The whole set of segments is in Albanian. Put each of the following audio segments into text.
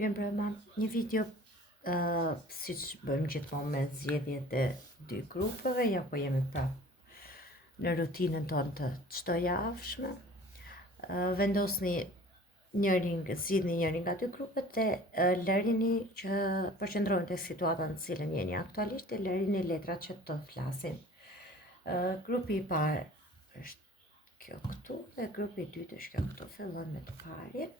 Mirë brëma, një video si që bëjmë gjithmonë me zgjedhjet e dy grupeve, ja po jemi prapë në rutinën tonë të çdo javshme. Vendosni zgjidhni njërin nga dy grupet dhe lërini që përqendrohen te situata në cilën jeni aktualisht dhe lërini letrat që të flasin. Grupi I parë është kjo këtu dhe grupi I dytë është kjo këtu. Fillojmë me të parin.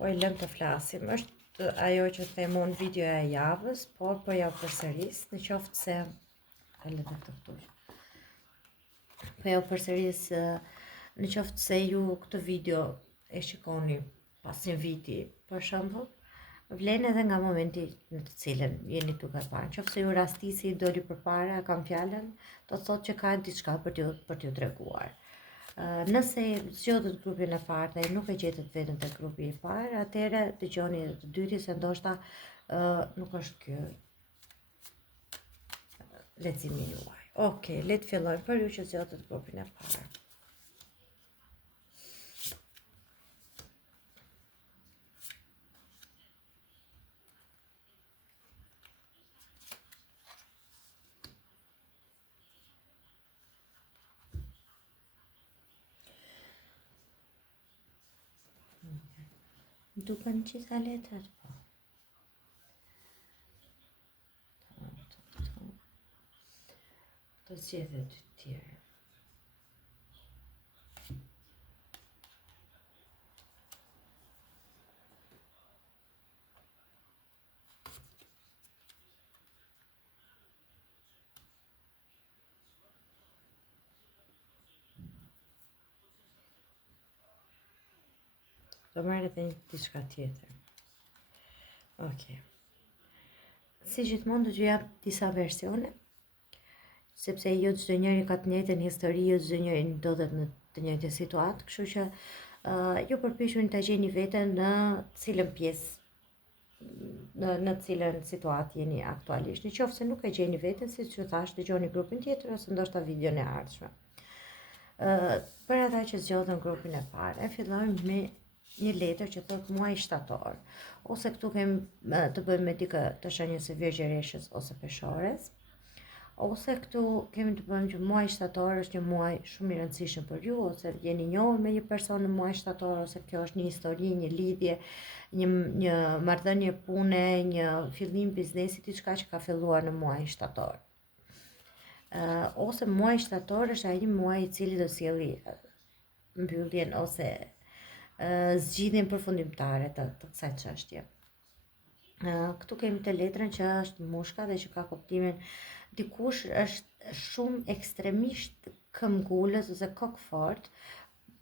Po I lëm të flasim, është ajo që themon videoja e javës, por po ja përsëris, në qoftë se po ja përsëris në qoftë se ju këtë video e shikoni pas një viti, për shembull, vlen edhe nga momenti në të cilën jeni duke parë. Nëse ju rastisi doli përpara, kam fjalën, do të thotë që ka diçka për t'ju treguar. Nëse zgjodhët grupin e parë dhe nuk e gjetët veten te grupi I parë, atëherë dëgjoni edhe të dyti se ndoshta nuk është ky leximi juaj. Okej, le të fillojmë për ju që zgjodhët grupin e parë. Duken gjitha letrat, po. Të zgjedhë të tjerë. Do marrë edhe diçka tjetër. Okej. Si gjithmonë do t'ju jap disa versione, sepse jo çdo njeri ka të njëjtën histori, jo çdo njeri ndodhet në të njëjtën situatë, kështu që ju përpiquni ta gjeni veten në cilën pjesë në cilën situatë jeni aktualisht. Në qoftë se nuk e gjeni veten, siç ju thash, dëgjoni grupin tjetër ose ndoshta videon e ardhshme. Për ata që zgjodhen grupin e parë, e fillojmë me një letër që thot muaj shtator, ose këtu kemi të bëjmë me dikë të shenjës së Virgjëreshës ose Peshores, ose këtu kemi të bëjmë që muaj shtator është një muaj shumë I rëndësishëm për ju, ose jeni njohur me një person në muaj shtator, ose kjo është një histori, një lidhje, një marrëdhënie pune, një fillim biznesi, diçka që ka filluar në muaj shtator. Ose muaj shtator është ai muaj I cili do sjelli mbylljen ose zgjidhjen përfundimtare të kësaj çështje. Këtu kemi të letrën që është mushka dhe që ka kuptimin dikush është shumë ekstremisht këmbgulës ose kokfort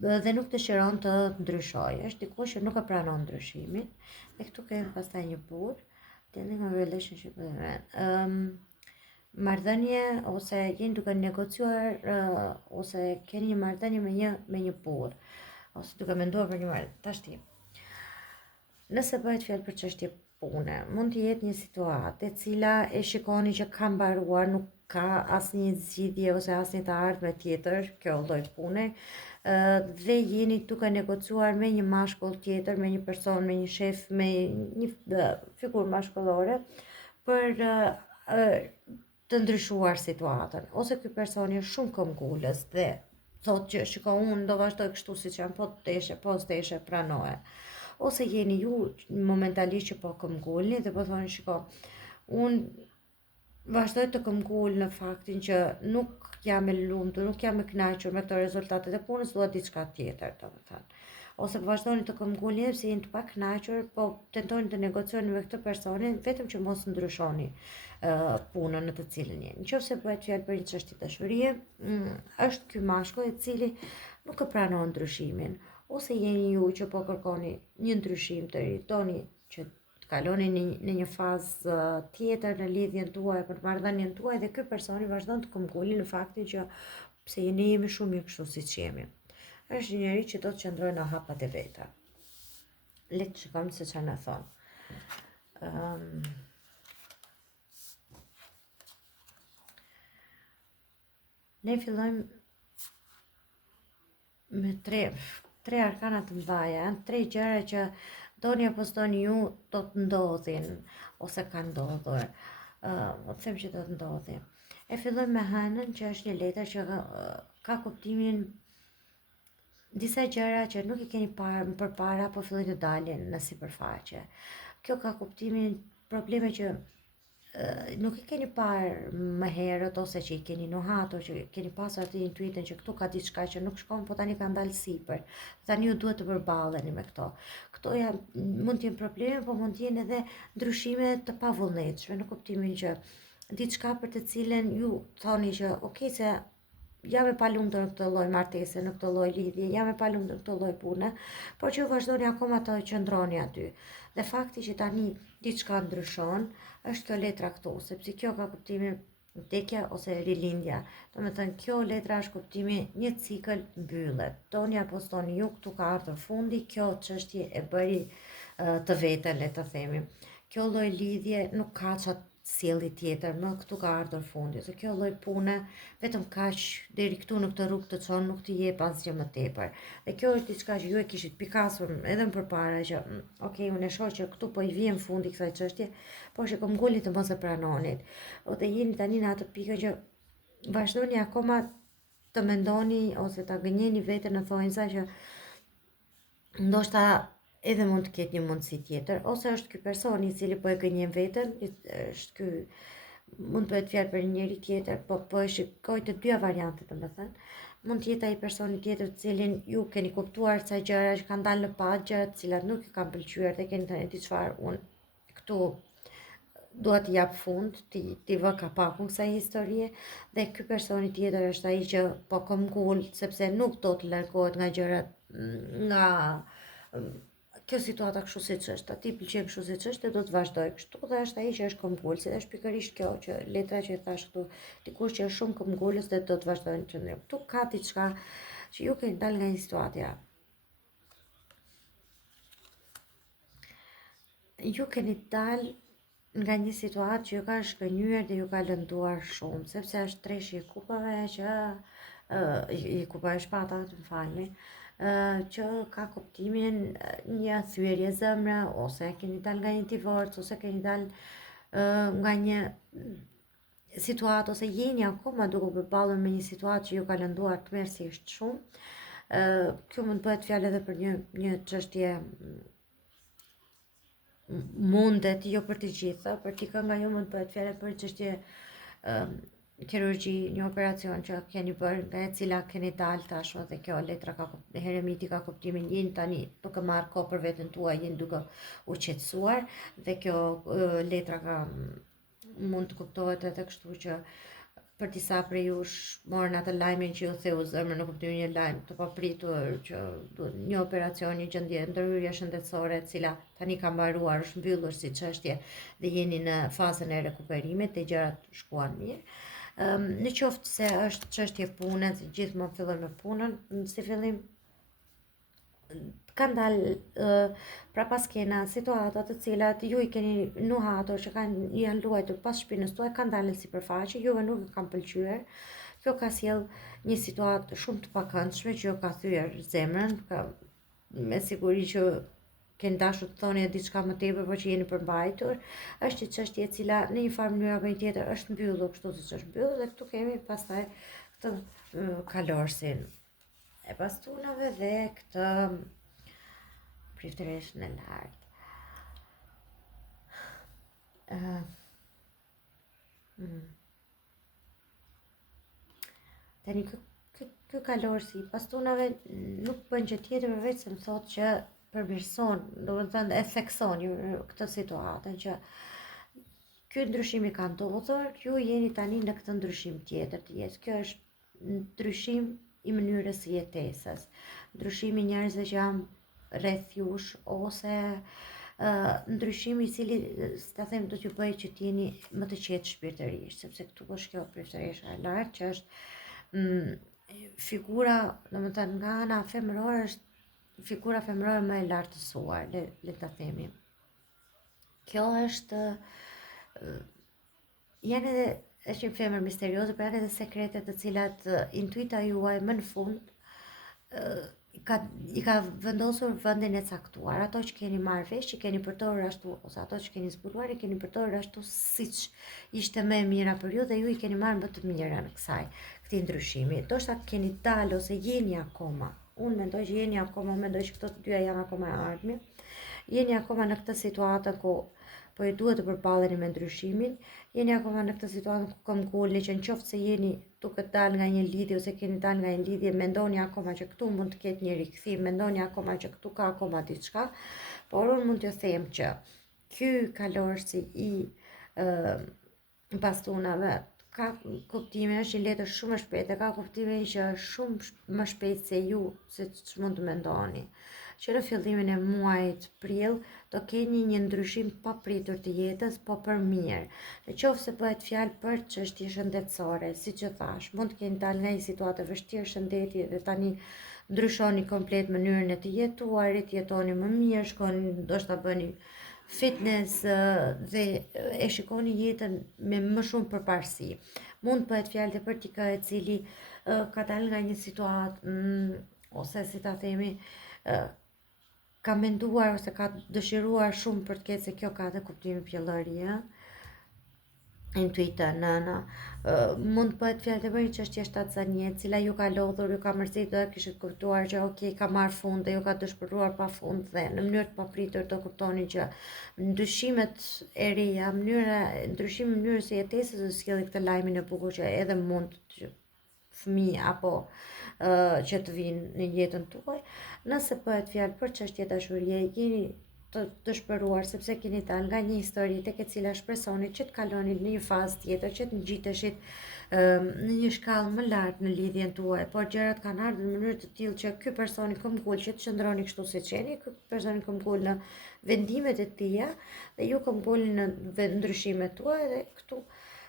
dhe nuk dëshiron të ndryshojë. Është dikush që nuk e pranon ndryshimin. Dhe këtu kemi pastaj një burr, dealing a relationship with a man. Marrëdhënie ose jeni duke negociuar ose keni një marrëdhënie me një burr ose duke menduar për një marrëdhënie. Tashti, nëse bëhet fjalë për çështje pune, mund të jetë një situatë e cila e shikoni që ka mbaruar, nuk ka asnjë zgjidhje ose asnjë të ardhme tjetër kjo lloj pune, dhe jeni duke negociuar me një mashkull tjetër, me një person, me një shef, me një figurë mashkullore për të ndryshuar situatën, ose ky person është shumë këmbgulës dhe thotë që shiko unë do vazhdoj kështu siç jam, po t'eshe pranoje. Ose jeni ju momentalisht që po këmbgulni dhe po thoni shiko, unë vazhdoj të këmbgul në faktin që nuk jam e lumtur, nuk jam e kënaqur me këto rezultate të punës, dua diçka tjetër, domethënë. Ose vazhdoni të këmbgulni sepse jeni të pakënaqur, po tentojni të negocioni me këtë personin vetëm që mos ndryshoni punën në të cilën jeni. Nëse bëhet fjalë për një çështje dashurie, është ky mashkull I cili nuk e pranon ndryshimin, ose jeni ju që po kërkoni një ndryshim të ri, doni që të kaloni në një fazë tjetër në lidhjen tuaj, për marrëdhënien tuaj dhe ky personi vazhdon të këmbgulë në faktin që pse ne jemi shumë mirë kështu siç jemi. Është një njeri që do të qëndrojë në hapat e veta. Le të shikojmë se çfarë na thon. Ne fillojmë me tre arkana të mbaja, janë tre gjëra që doni apo s'doni ju do të ndodhin ose ka ndodhur. Do të them që do të ndodhin. E filloj me hënën, që është një letër që ka kuptimin disa gjëra që nuk i keni parë më përpara, po fillojnë të dalin në sipërfaqe. Kjo ka kuptimin probleme që nuk i keni parë më herët ose që i keni nuhatur, që keni pasur atë intuitën që këtu ka diçka që nuk shkon, po tani ka ndalë sipër. Tani ju duhet të përballeni me këto. Këto mund të jenë probleme, po mund të jenë edhe ndryshime të pavullnetshme, në kuptimin që diçka për të cilën ju thoni që okay, se jam e palumtur në këtë lloj martese, në këtë lloj lidhje, jam e palumtur në këtë lloj pune, por që ju vazhdoni akoma të qëndroni aty. Dhe fakti që tani diçka ndryshon, është kjo letra këtu, sepse kjo ka kuptimin vdekja ose rilindja. Do me thënë, kjo letra është kuptimi një cikël mbyllet. Doni apo s'doni ju, këtu ka ardhur fundi, kjo çështje e bëri të vetën, le të themi. Kjo lloj lidhje nuk ka çat sjellje tjetër, më këtu ka ardhur fundi, se kjo lloj pune vetëm kaq deri këtu në këtë rrugë të çon, nuk t'i jep asgjë më tepër. Dhe kjo është diçka që ju e kishit pikasur edhe më përpara që okay, unë e shoh që këtu po i vjen fundi kësaj çështje, por që kom nguli të mos e pranonit. Ose jeni tani në atë pikë që vazhdoni akoma të mendoni ose ta gënjeni veten në thonjza që ndoshta edhe mund të ketë një mundësi tjetër, ose është ky personi i cili po e gënjen veten, është ky mund të bëhet fjalë për një njeri tjetër, po e shikoj të dyja variantet, domethënë. Mund të jetë ai personi tjetër të cilin ju keni kuptuar ca gjëra që kanë dalë në pa, gjëra të cilat nuk ju kanë pëlqyer dhe keni thënë di çfarë, unë këtu dua t'i jap fund, t'i vë kapakun kësaj historie, dhe ky personi tjetër është ai që po këmbgul sepse nuk do të largohet nga gjërat, nga kjo situata kështu siç është, atij pëlqen kështu siç është, do të vazhdoj kështu, dhe është ai që është këmbgulës, dhe është pikërisht kjo që letra që e thash këtu, dikush që është shumë këmbgulës dhe do të vazhdojnë të qëndrim. Këtu ka diçka që ju keni dalë nga një situatë. Ju keni dalë nga një situatë që ju ka shkënjyer dhe ju ka lënduar shumë, sepse është treshi i kupave që i kupave shpatat, më falni, që ka kuptimin një thyerje zemre, ose keni dalë nga një divorc, ose keni dalë nga një situatë, ose jeni akoma duke përballur me një situatë që ju ka lënduar tmerrsisht shumë. Kjo mund bëhet fjalë edhe për një çështje mundet, jo për të gjitha, për t'i nga ju mund bëhet fjalë për çështje kirurgji, një operacion që keni bërë, nga e cila keni dalë tashmë, dhe kjo letra heremiti ka kuptimin jeni tani duke marrë kohë për veten tuaj, jeni duke u qetësuar, dhe kjo letra mund të kuptohet edhe kështu që për disa prej jush morën atë lajmin që ju theu zemrën, në kuptimin një lajm të papritur, që një operacion, një gjendje ndërhyrje shëndetësore, e cila tani ka mbaruar, është mbyllur si çështje dhe jeni në fazën e rekuperimit dhe gjërat shkuan mirë. Në qoftë se është çështje pune, gjithmonë filloj me punën, si fillim kanë dalë pra pas kena situata të cilat ju i keni nuhatur, që janë luajtur pas shpinës tuaj, kanë dalë në sipërfaqe, juve nuk i kanë pëlqyer. Kjo ka sjell një situatë shumë të pakëndshme që ju ka thyer zemrën, me siguri që keni dashur të thoni diçka më tepër, por që jeni përmbajtur. Është një çështje e cila në një farë mënyrë apo një tjetër është mbyllur kështu siç është mbyllur, dhe këtu kemi pastaj këtë kalorsin e bastunave dhe këtë priftëresën e lartë. Tani ky kalorsi i bastunave nuk bën gjë tjetër përveç se më thotë që përmirëson, domethënë e thekson këtë situatën, që ky ndryshim i ka ndodhur, ju jeni tani në këtë ndryshim tjetër të jetës. Kjo është ndryshim i mënyrës së jetesës, ndryshimi i njerëzve që janë rreth jush, ose ndryshimi i cili, ta them, do t'ju bëjë që t'jeni më të qetë shpirtërisht, sepse këtu është kjo priftëresha e lartë, që është figura, domethënë nga ana femërore, është figura femërore më e lartësuar, le ta themi. Kjo është janë edhe është një femër misterioze, por janë edhe sekrete të cilat intuita juaj më në fund i ka vendosur vendin e caktuar. Ato që keni marrë vesh, që keni përdorur ashtu, ose ato që keni zbuluar, i keni përdorur ashtu siç ishte më e mira për ju dhe ju i keni marrë më të mirën këtij ndryshimi. Ndoshta keni dalë ose jeni akoma. Unë mendoj që jeni akoma, mendoj që këto të dyja janë akoma e ardhmja. Jeni akoma në këtë situatë ku po ju duhet të përballeni me ndryshimin, jeni akoma në këtë situatë ku kam ngulni që nëse jeni duke dalë nga një lidhje ose keni dalë nga një lidhje, mendoni akoma që këtu mund të ketë një rikthim, mendoni akoma që këtu ka akoma diçka, por unë mund t'ju them që ky kalorësi i bastonave ka kuptime, është një letër shumë e shpejtë, ka kuptime që është shumë më shpejt se ju, siç mund të mendoni. Që në fillimin e muajit prill do keni një ndryshim pa pritur të jetës, po për mirë. Në qoftë se bëhet fjalë për çështje shëndetësore, siç e thash, mund të keni dalë nga një situatë e vështirë shëndeti dhe tani ndryshoni komplet mënyrën e të jetuarit, jetoni më mirë, shkoni ndoshta bëni fitness dhe e shikoni jetën me më shumë përparësi. Mund të bëhet fjalë për dikë e cili ka dalë nga një situatë ose si ta themi ka menduar ose ka dëshiruar shumë për të ketë, se kjo ka dhe kuptimin pjellërie, intuita nëna, mund të bëhet fjalë për një çështje shtatzanie, e cila ju ka lodhur, ju ka mërzitur dhe kishit kuptuar që ok, ka marrë fund dhe ju ka dëshpëruar pa fund dhe në mënyrë të papritur do kuptoni që ndryshimet e reja, ndryshimi në mënyrën se jetesës do sjellë këtë lajmin e bukur që edhe mund të fëmijë apo që të vinë në jetën tuaj. Nëse bëhet fjalë për çështje dashurie, jeni të dëshpëruar sepse keni dalë nga një histori tek e cila shpresoni që të kaloni në një fazë tjetër, që të ngjiteshit në një shkallë më lartë në lidhjen tuaj, por gjërat kanë ardhur në mënyrë të tillë që ky person i këmbgul që të qëndroni kështu siç jeni, ky person i këmbgul në vendimet e tija dhe ju këmbgulni në ndryshimet tuaja dhe këtu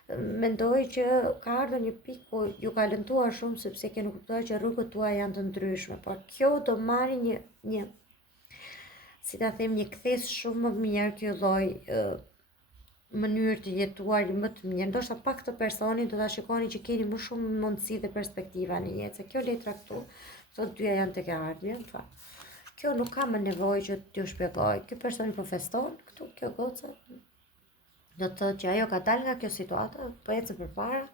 mendoj që ka ardhur një pikë ku ju ka lënduar shumë sepse keni kuptuar që rrugët tuaja janë të ndryshme, por kjo do marrë një si ta them, një kthes shumë më mirë, kjo lloj mënyrë të jetuar më të mirë. Ndoshta pa këtë personin do ta shikoni që keni më shumë mundësi dhe perspektiva në jetë. Se kjo letra këtu, këto dyja janë tek e ardhmja, në fakt. Kjo nuk ka më nevojë që t'ju shpjegoj. Ky person po feston këtu, kjo goca do të thotë që ajo ka dalë nga kjo situatë, po ecë përpara,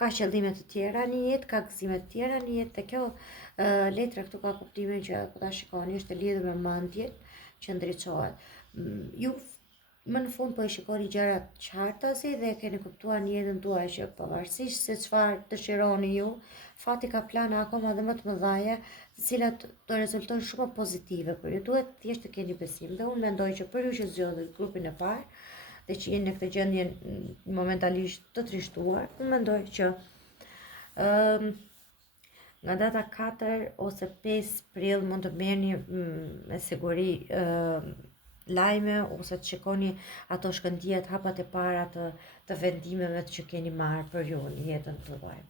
ka qëllime të tjera në jetë, ka gëzime të tjera në jetë, dhe kjo letra këtu ka kuptimin që po ta shikoni është e lidhur me mendjen që ndriçohet. Ju më në fund po i shikoni gjërat qartasi dhe keni kuptuar në jetën tuaj që pavarësisht se çfarë dëshironi ju, fati ka plana akoma dhe më të mëdha, të cilat do rezultojnë shumë pozitive për ju. Duhet thjesht të keni besim dhe unë mendoj që për ju që zgjodhët grupin e parë dhe që jeni në këtë gjendje momentalisht të trishtuar, unë mendoj që nga data 4 ose 5 prill mund të merrni me siguri lajme ose të shikoni ato shkëndijat, hapat e para të vendimeve që keni marrë për ju në jetën tuaj.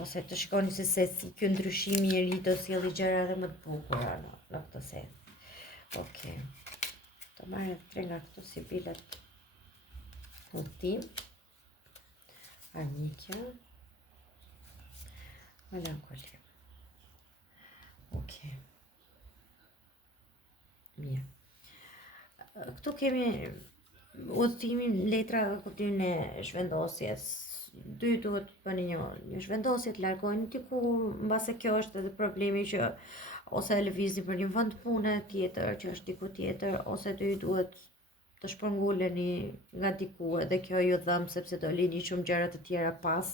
Ose të shikoni se si ky ndryshimi i ri do sjellë gjëra edhe më të bukura në këtë sens. Okej. Të marrë 3 nga këto si bilet udhtim, armikja, melankoli. Okej. Mirë. Këtu kemi udhtimin, letra kuptimin e shvendosjes. Dy duhet të bëni një shvendosje, të largojnë diku, mbase kjo është edhe problemi që ose lëvizni për një vend pune tjetër që është diku tjetër, ose dy duhet të shpërnguleni nga diku edhe kjo ju dhëm sepse do lini shumë gjëra të tjera pas.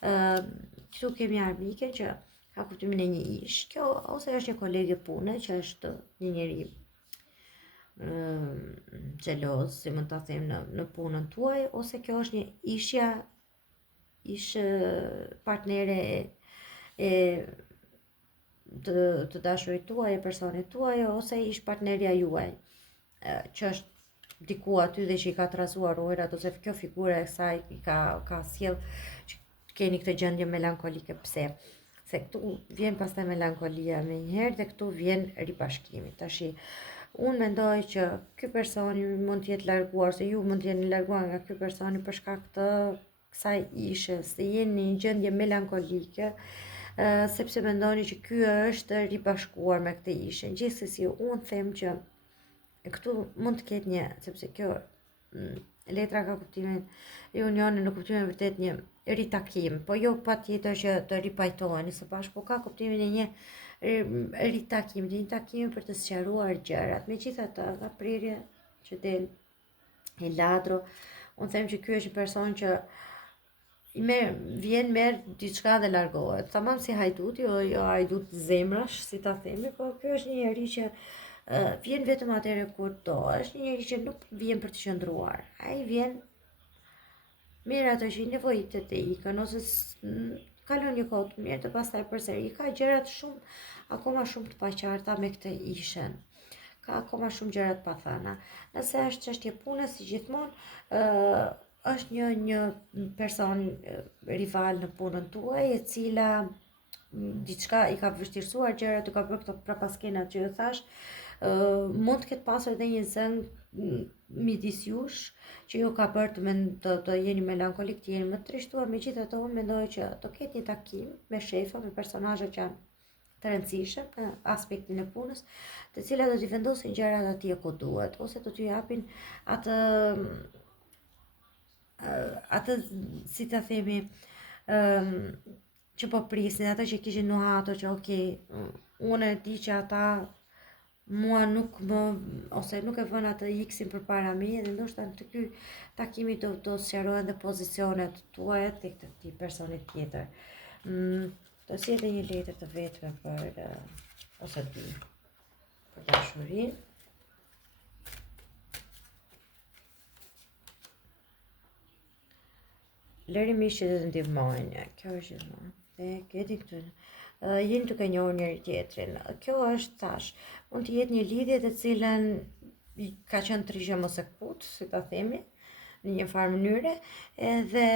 Këtu kemi armike që ka kuptimin e një ish, kjo ose është një kolege pune që është një njeri xheloz, si mund ta them në punën tuaj, ose kjo është një ish partnere e të dashurit tuaj, e personit tuaj, ose ish partnerja juaj, që është diku aty dhe që i ka trazuar ujrat, ose kjo figura e saj i ka sjell që keni këtë gjendje melankolike. Pse? Se këtu vjen pastaj melankolia me njëherë dhe këtu vjen ribashkimi. Tashi, unë mendoj që ky personi mund të jetë larguar, se ju mund të jeni larguar nga ky personi për shkak të kësaj ishe, se jeni në një gjendje melankolike sepse mendoni që ky është ribashkuar me këtë ishe. Gjithsesi, unë them që këtu mund të ketë një, sepse kjo letra ka kuptimin reunioni në kuptimin vërtet një ritakim, po jo patjetër që të ripajtoheni së bashku, po ka kuptimin e një ritakim, një takim për të sqaruar gjërat. Megjithatë, nga prirje që del i ladro, unë them që ky është një person që merr diçka dhe largohet. Tamam si hajduti, jo hajdut zemrash, si ta themi, po ky është një njerëz që vjen vetëm atëherë kur do. Është një njerëz që nuk vjen për të qëndruar. Ai vjen merr ato që i nevojitet të ikën ose kalon një kohë të mirë të pastaj përsëri. Ka gjërat akoma shumë të paqarta me këtë ishen. Ka akoma shumë gjëra të pathëna. Nëse është çështje pune, si gjithmonë, është një person rival në punën tuaj, e cila diçka i ka vështirësuar gjërat, i ka bërë këto prapaskenat që ju thash, mund të ketë pasur edhe një zëng midis jush që ju ka bërë të jeni melankolik, të jeni më të trishtuar. Megjithatë, unë mendoj që do ketë një takim me shefa, me personazhe që janë të rëndësishëm në aspektin e punës, të cilat do t'i vendosin gjërat atje ku duhet, ose do t'ju japin atë si ta themi, që po prisnin, ata që kishin nuhato që okay, unë e di që ata mua nuk e vën atë iksin përpara meje, dhe ndoshta në ky takimi do sqarohen dhe pozicionet tuaja tek këtij personi tjetër. Do sjellë një letër të vetme ose dy për dashurinë. Lëri miq që të ndihmojnë, kjo është gjithmonë. Dhe keti këtu. Jeni duke njohur njëri tjetrin. Kjo është thash, mund të jetë një lidhje të cilën ka qenë trishëm ose kput, si ta themi, në një farë mënyre, edhe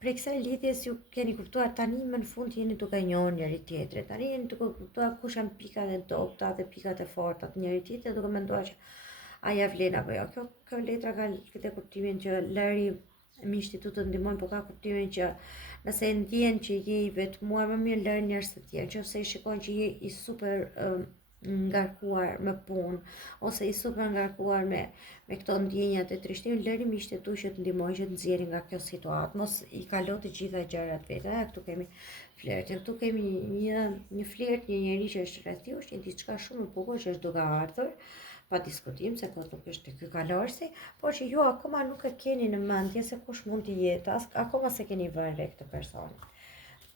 prej kësaj lidhjes ju keni kuptuar tani më në fund jeni duke njohur njëri tjetrin. Tani jeni duke kuptuar kush janë pikat e dobta dhe pikat e forta të njëri tjetrit, duke menduar që a ja vlen apo jo. Kjo letra ka këtë kuptimin që lëri miqti tu të ndihmojnë, po ka kuptimin që nëse ndjen që je i vetmuar, më mirë lër njerëz të tjerë, nëse i shikojnë që je i super ngarkuar me punë ose i super ngarkuar me këto ndjenjat e trishtimit, lëri miqtë tu që të ndihmojnë që të nxjerrin nga kjo situatë, mos i kalo të gjitha gjërat vetë. Këtu kemi flirtin, këtu kemi një flirt, një njerëz që është rreth jush, një diçka shumë e bukur që është duke ardhur, pa diskutim se kot nuk është ky kalorsi, por që ju akoma nuk e keni në mendje se kush mund të jetë, akoma se keni vënë re këtë person.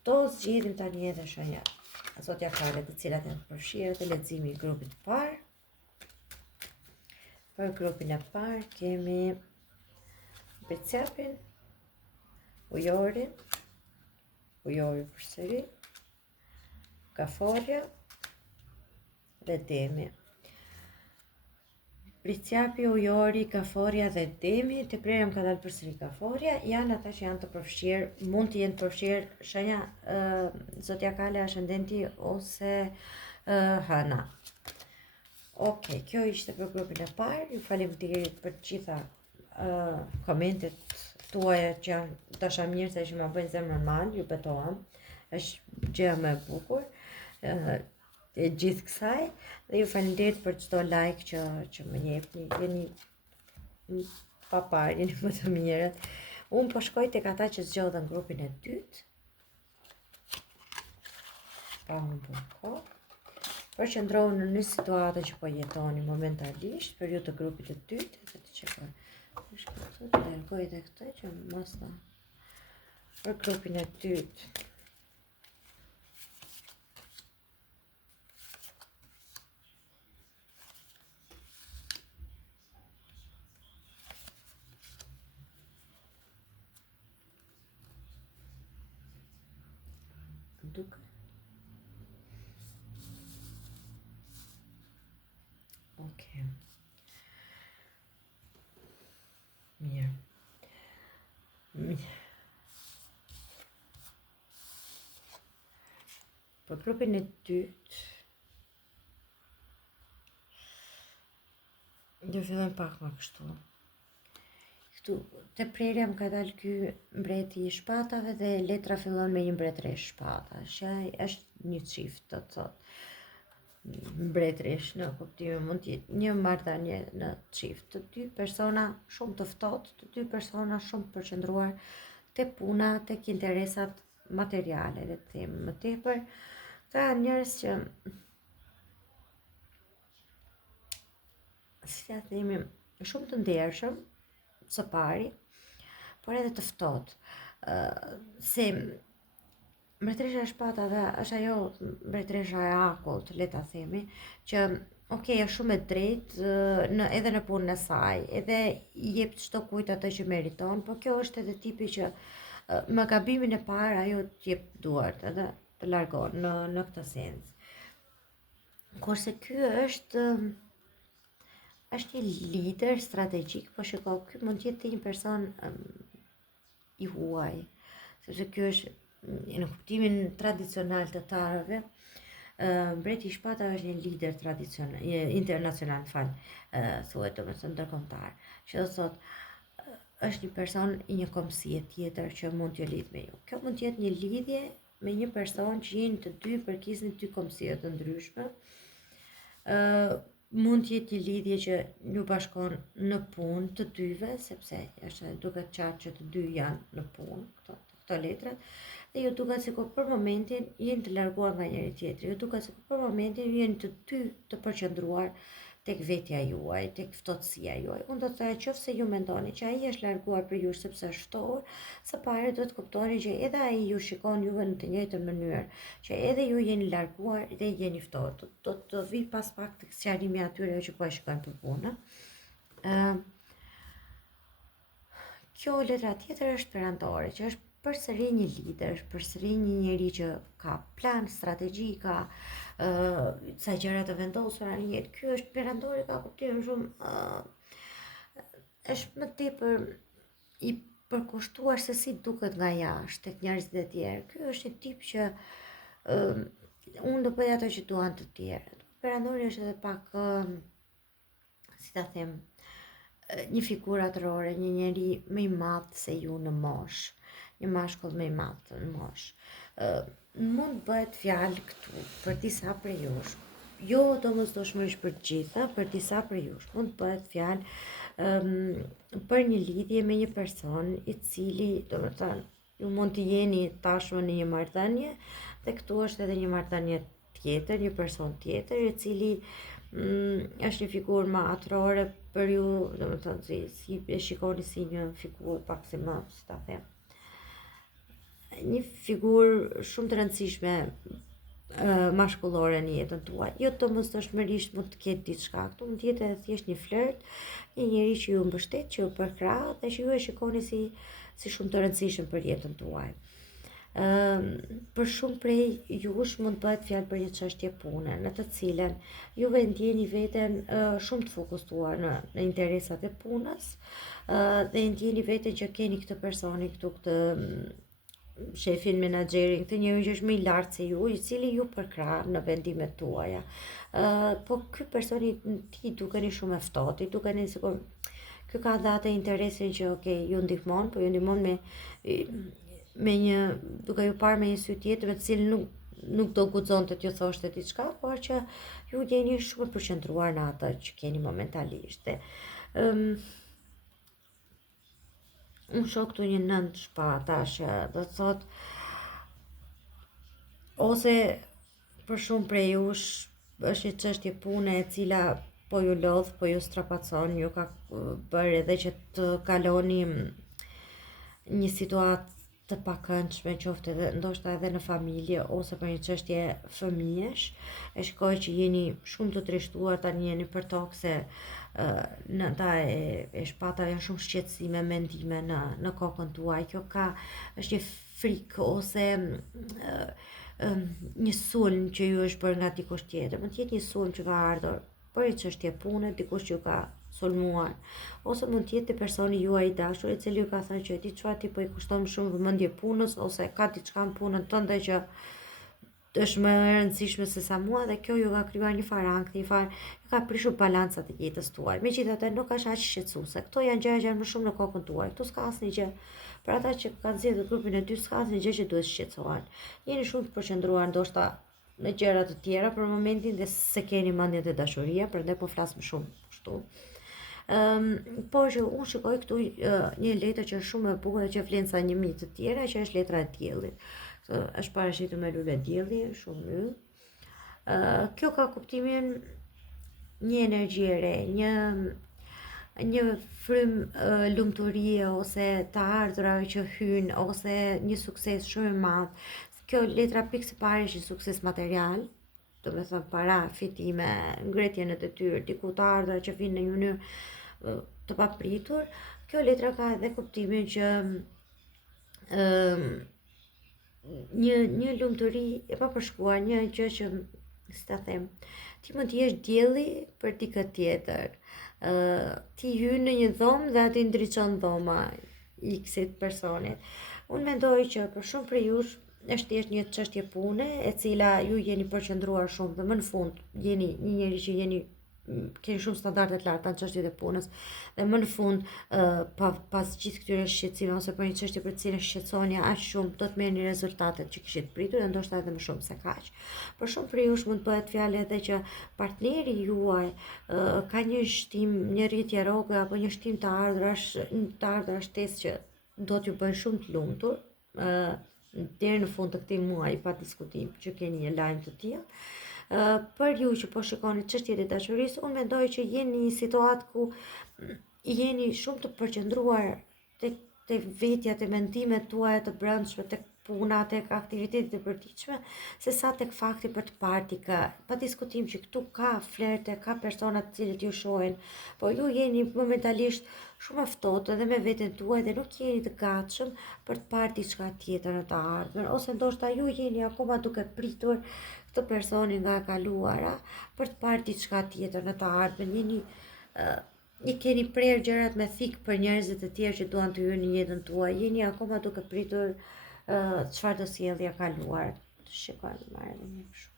Do zgjedhim tani edhe shenjat zodiakale të cilat janë përfshirë të leximi i grupit të parë. Për grupin e parë kemi Bicepin, Ujorin, Ujori përsëri, Kaforja dhe Demi. Priciapi, Ujori, Kaforja dhe Demi, të prerëm ka dalë përsëri Kaforja, janë ata që janë të përfshirë, mund të jenë të përfshirë shenja zodiakale ascendenti ose hëna. Okej, kjo ishte për grupin e parë. Ju faleminderit për të gjitha komentet tuaja që janë dashamirëse që më bëjnë zemrën mal, ju betohem. Është gjë më e bukur e gjithë kësaj, dhe ju faleminderit për çdo like që më jepni. Jeni papar, jeni më të mirët. Unë po shkoj tek ata që zgjodhen grupin e dytë. Pa humbur kohë. Përqendrohu në një situatë që po jetoni momentalisht për ju të grupit të dytë, dhe të çekoj. Të dërgoj edhe këtë që mos na për grupin e dytë. Duke. Okej. Mirë. Për grupin e dytë do fillojmë pak më kështu. te prerja më ka dalë ky mbreti i shpatave dhe letra fillon me një mbretëresh shpata. Shaj është një çift, do të thotë mbretëresh në kuptimin mund të jetë një marrëdhënie në çift, të dy persona shumë të ftohtë, të dy persona shumë të përqendruar te puna, tek interesat materiale, le të them më tepër. Këta janë njerëz që si ta themi, shumë të ndershëm së pari, por edhe të ftohtë. Se mbretëresha e shpatave është ajo mbretëresha e akullt, le ta themi, që okay, është shumë e drejtë edhe në punën e saj, edhe i jep çdo kujt atë që meriton, por kjo është edhe tipi që me gabimin e parë ajo t'jep duart edhe të largon në këtë sens. Kurse ky është një lider strategjik, po shiko, ky mund të jetë një person i huaj, sepse ky është në kuptimin tradicional të tarëve, mbreti i shpatave është një lider tradicional, internacional, thuhet domethënë ndërkombëtar, që do thotë është një person i një komsie tjetër që mund t'ju lidh me ju. Kjo mund të jetë një lidhje me një person që jeni të dy përkisni dy komsie të ndryshme. Mund të jetë një lidhje që ju bashkon në punë të dyve, sepse është duket qartë që të dy janë në punë, këto letrat, dhe ju duket sikur për momentin jeni të larguar nga njëri tjetri, ju duket sikur për momentin jeni të dy të përqendruar tek vetja juaj, tek ftohtësia juaj. Unë do të thoya qofse ju mendoni që ai është larguar për ju sepse është ftohur, së pari duhet kuptoni që edhe ai ju shikon juve në të njëjtën mënyrë, që edhe ju jeni larguar dhe jeni ftohur. Do të vi pas pak tek sqarimi atyre që po e shikojnë për punë. Kjo letra tjetër është perandore, që është përsëri një lider, përsëri një njeri që ka plan, strategji, ka sa gjëra të vendosura në jetë. Ky është perandori, ka kuptimin shumë është më tepër i përkushtuar se si duket nga jashtë tek njerëzit e tjerë. Ky është një tip që unë do bëj ato që duan të tjerët. Perandori është edhe pak si ta them, një figurë atërore, një njeri më i madh se ju në moshë, një mashkull më i madh në moshë. Mund bëhet fjalë këtu për disa prej jush, jo domosdoshmërisht për të gjitha, për disa prej jush mund bëhet fjalë për një lidhje me një person i cili, domethënë, ju mund të jeni tashmë në një marrëdhënie dhe këtu është edhe një marrëdhënie tjetër, një person tjetër i cili është një figurë më atërore për ju, domethënë si e shikoni si një figurë pak si më, si ta them, një figurë shumë të rëndësishme mashkullore në jetën tuaj. Jo domosdoshmërisht mund të ketë diçka këtu, mund të jetë edhe thjesht një flirt, një njeri që ju mbështet, që ju përkrah dhe që ju e shikoni si shumë të rëndësishëm për jetën tuaj. Për shumë prej jush mund bëhet fjalë për një çështje pune, në të cilën juve ndjeni veten shumë të fokusuar në interesat e punës dhe ndjeni veten që keni këtë personi këtu, këtë shefin, menaxherin, këtë njeri që është më i lartë se ju, i cili ju përkrah në vendimet tuaja. Po ky personi ti dukeni shumë e ftohtë, dukeni sikur ky ka dhënë interesin që okay, ju ndihmon, po ju ndihmon me një, duke ju parë me një sy tjetër, me të cilin nuk do guxonte t'ju thoshte diçka, por që ju jeni shumë përqendruar në atë që keni momentalisht. Unë shoh këtu një 9 shpatash, do të thotë, ose për shumë prej jush është një çështje pune e cila po ju lodh, po ju strapacon, ju ka bërë edhe që të kaloni një situatë të pakëndshme, qoftë edhe ndoshta edhe në familje ose për një çështje fëmijësh. E shikoj që jeni shumë të trishtuar, tani jeni për tokë se në ta e shpatave janë shumë shqetësime, mendime në kokën tuaj. Kjo është një frikë ose një sulm që ju është bërë nga dikush tjetër. Mund të jetë një sulm që ka ardhur për një çështje pune, dikush që ka sulmuar, ose mund të jetë personi juaj i dashur i cili ju ka thënë që ti çfarë ti po i kushton shumë vëmendje punës, ose ka diçka në punën tënde që është më e rëndësishme se sa mua dhe kjo ju ka krijuar një farë ankthi, ka prishur balancat e jetës tuaj. Megjithatë nuk është aq shqetësuese. Këto janë gjëra që janë më shumë në kokën tuaj. Ktu s'ka asnjë gjë. Për ata që kanë zgjedhur grupin e dy, s'ka asnjë gjë që duhet shqetësohen. Jeni shumë të përqendruar ndoshta në gjëra të tjera për momentin dhe se keni mendje të dashuria, prandaj po flas më shumë kështu. Por që unë shikoj këtu një letër që është shumë e bukur dhe që flen sa një mijë të tjera, që është letra e diellit. Është parashitur me lule dielli, shumë yll. Kjo ka kuptimin një energji e re, një frym lumturie ose të ardhurave që hynë ose një sukses shumë i madh. Kjo letra pikë së pari është një sukses material, do me thënë para, fitime, ngretje në detyrë, diku të ardhura që vinë në një mënyrë të papritur. Kjo letra ka edhe kuptimin që një lumturi e papërshkruar, një gjë që si ta them, ti mund të jesh dielli për dikë tjetër. Ti hyn në një dhomë dhe aty ndriçon dhoma X-it personit. Unë mendoj që për shumë prej jush është thjesht një çështje pune e cila ju jeni përqendruar shumë dhe më në fund jeni një njerëz që keni shumë standarde të larta në çështjet e punës dhe më në fund pas gjithë këtyre shqetësimeve ose për një çështje për të cilën shqetësoni aq shumë do të merrni rezultatet që kishit pritur dhe ndoshta edhe më shumë se kaq. Por shumë për jush mund bëhet fjalë edhe që partneri juaj ka një shtim, një rritje rroge apo një shtim të ardhura shtesë që do t'ju bëjnë shumë të lumtur deri në fund të këtij muaji pa diskutim që keni një lajm të tillë. Për ju që po shikoni çështjet e dashurisë, unë mendoj që jeni në një situatë ku jeni shumë të përqendruar tek vetja, te mendimet tuaja të brendshme, tek puna, tek aktivitetet e përditshme, sesa tek fakti për të parë dikë. Pa diskutim që këtu ka flerte, ka persona të cilët ju shohin, por ju jeni momentalisht shumë e ftohtë edhe me veten tuaj dhe nuk jeni të gatshëm për të parë diçka tjetër në të ardhmen, ose ndoshta ju jeni akoma duke pritur këtë personin nga e kaluara për të parë diçka tjetër në të ardhmen. I keni prerë gjërat me thik për njerëzit e tjerë që duan të hyjnë në jetën tuaj. Jeni akoma duke pritur çfarë do sjellja kaluar. Shikojmë marrë edhe një kështu.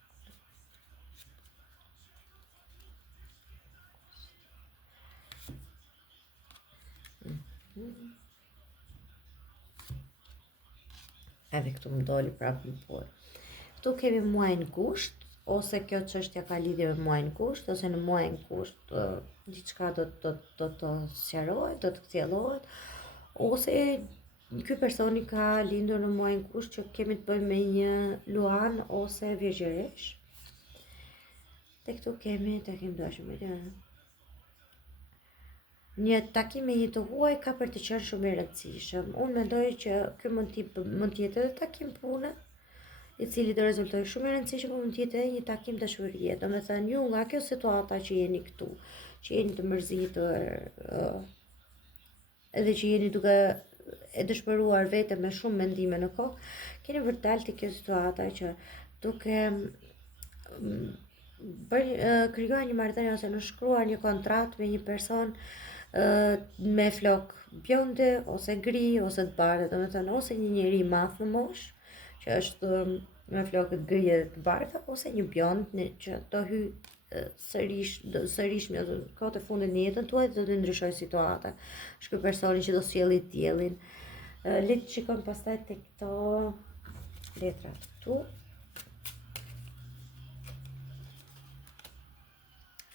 Edhe këtu më doli prapë në por. Këtu kemi muajin gusht, ose kjo çështja ka lidhje me muajin gusht, ose në muajin gusht diçka do të sqarohet, do të kthjellohet, ose ky personi ka lindur në muajin gusht që kemi të bëjmë me një luan ose vjergjeresh. Dhe këtu kemi takim dashur me një takim me një të huaj ka për të qenë shumë i rëndësishëm. Unë mendoj që ky mund të jetë edhe takim pune, i cili do rezultojë shumë i rëndësishëm, por mund të jetë edhe një takim dashurie. Domethënë ju nga kjo situata që jeni këtu, që jeni të mërzitur, edhe që jeni duke e dëshpëruar veten me shumë mendime në kokë, keni për të dalë te kjo situata që duke krijuar një marrëdhënie ose nënshkruar një kontratë me një person me flok bjonde ose gri ose të bardhë, domethënë ose një njeri i madh në moshë që është me flokët gri dhe të bardha, ose një bjond që do hy sërish me kohët e fundit në jetën tuaj dhe do të ndryshoj situata. Është ky personi që do sjelli diellin. Le të shikojmë pastaj tek këto letrat këtu.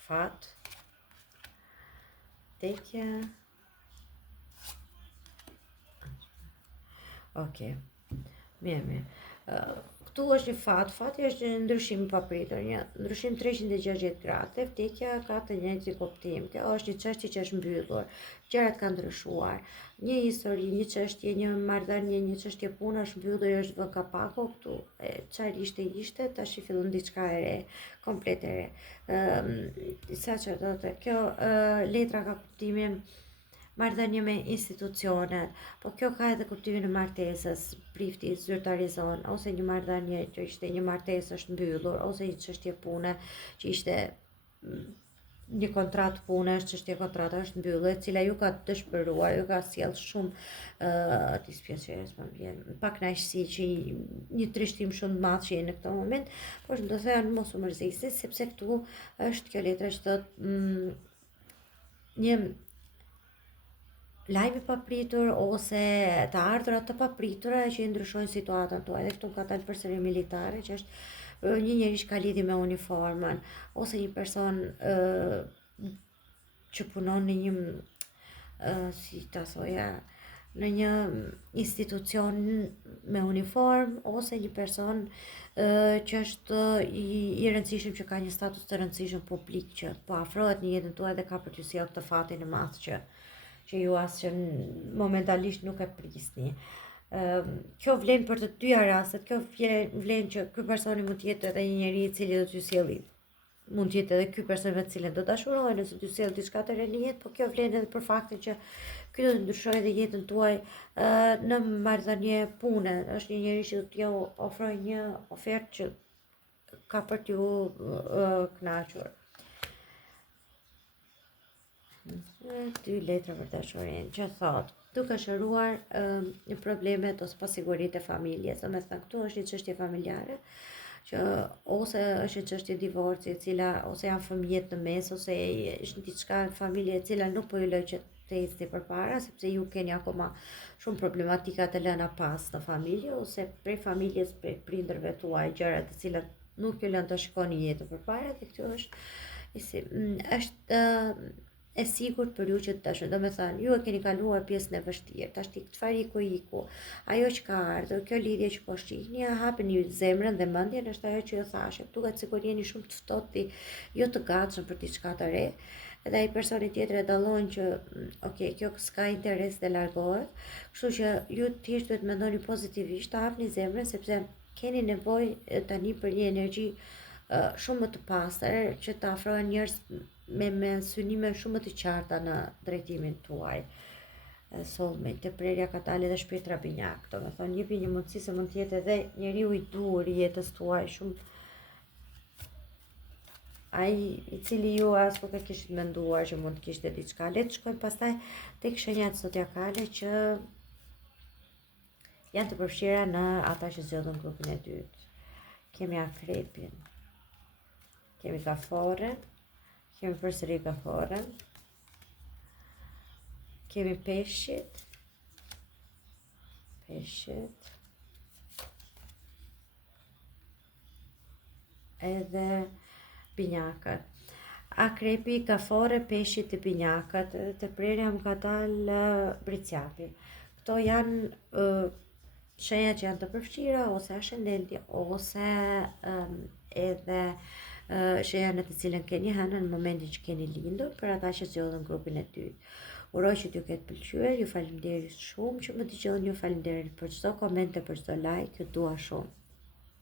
Fat, tekja. Okej. Mirë. Këtu është një fati është një ndryshim i papritur, një ndryshim 360 gradë, vdekja ka të njëjtin kuptim. Kjo është një çështje që është mbyllur, gjërat kanë ndryshuar. Një histori, një çështje, një marrëdhënie, një çështje pune është mbyllur, është vënë kapako këtu. Çfarë ishte, tash i fillon diçka e re, komplet e re. Sa çfarë do të kjo letra ka kuptimin marrëdhënie me institucionet, po kjo ka edhe kuptimin e martesës, prifti zyrtarizon, ose një marrëdhënie që ishte një martesë është mbyllur, ose një çështje pune që ishte një kontratë pune, është çështje kontrata është mbyllur, e cila ju ka dëshpëruar, ju ka sjell shumë dispjaçëres, më vjen pa kënaqësi që një trishtim shumë të madh që jeni në këtë moment, por do të thënë mos u mërzisni sepse këtu është kjo letër që thotë një lajm i papritur ose të ardhura të papritura që i ndryshojnë situatën tuaj. Dhe këtu ka dalë përsëri militare, që është një njerëz që ka lidhje me uniformën ose një person që punon në një si ta thoja, në një institucion me uniform ose një person që është i rëndësishëm, që ka një status të rëndësishëm publik, që po afrohet në jetën tuaj dhe ka për t'ju sjellë këtë fatin e madh që ju asë që momentalisht nuk e prisni. Kjo vlen për të dyja rastet, kjo vlen që ky personi mund të jetë edhe një njeri i cili do t'ju sjellë, mund të jetë edhe ky person me të cilën do dashurohen ose t'ju sjellë diçka të re në jetë, po kjo vlen edhe për faktin që ky do të ndryshojë edhe jetën tuaj në marrëdhënie pune. Është një njeri që do t'ju ofrojë një ofertë që ka për t'ju kënaqur. Dy letra për dashurinë që thotë duke shëruar problemet ose pasiguritë e familjes. Do të thënë këtu është një çështje familjare që ose është një çështje divorci e cila ose janë fëmijët në mes ose është diçka në familje e cila nuk po ju lë që të ecni përpara sepse ju keni akoma shumë problematika të lëna pas në familje ose prej familjes, prej prindërve tuaj, gjëra të cilat nuk ju lën të shkoni jetën përpara, dhe këtu është e sigurt për ju që të dashur. Do me thënë, ju e keni kaluar pjesën e vështirë, tash çfarë iku, ajo që ka ardhur, kjo lidhje që po shihni, hapeni zemrën dhe mendjen, është ajo që ju thashë, duket sikur jeni shumë të ftohtë, jo të gatshëm për diçka të re, edhe ai personi tjetër e dallon që kjo s'ka interes dhe largohet, kështu që ju thjesht duhet mendoni pozitivisht, të hapni zemrën sepse keni nevojë tani për një energji shumë më të pastër që të afrohen njerëz me synime shumë më të qarta në drejtimin tuaj. Soulmate, të prerja ka dalë edhe shpirtra binjak, do me thonë jepi një mundësi se mund të jetë edhe njeriu i duhur i jetës tuaj, shumë ai i cili ju as nuk e kishit menduar që mund të kishte diçka. Le të shkojmë pastaj tek shenjat zodiakale që janë të përfshira në ata që zgjodhen grupin e dytë. Kemi akrepin, kemi kaforen, kemi përsëri kaforen, kemi peshqit, edhe binjakët. Akrepi, kafore, peshqit e binjakët, të prerja më ka dalë bricjapi. Këto janë shenja që janë të përfshira ose ascendenti ose edhe shenja në të cilën keni hënë në momentin që keni lindur, për ata që zgjodhen grupin e dytë. Uroj që t'ju ketë pëlqyer, ju faleminderit shumë që më dëgjoni, ju faleminderit për çdo koment e për çdo like, ju dua shumë.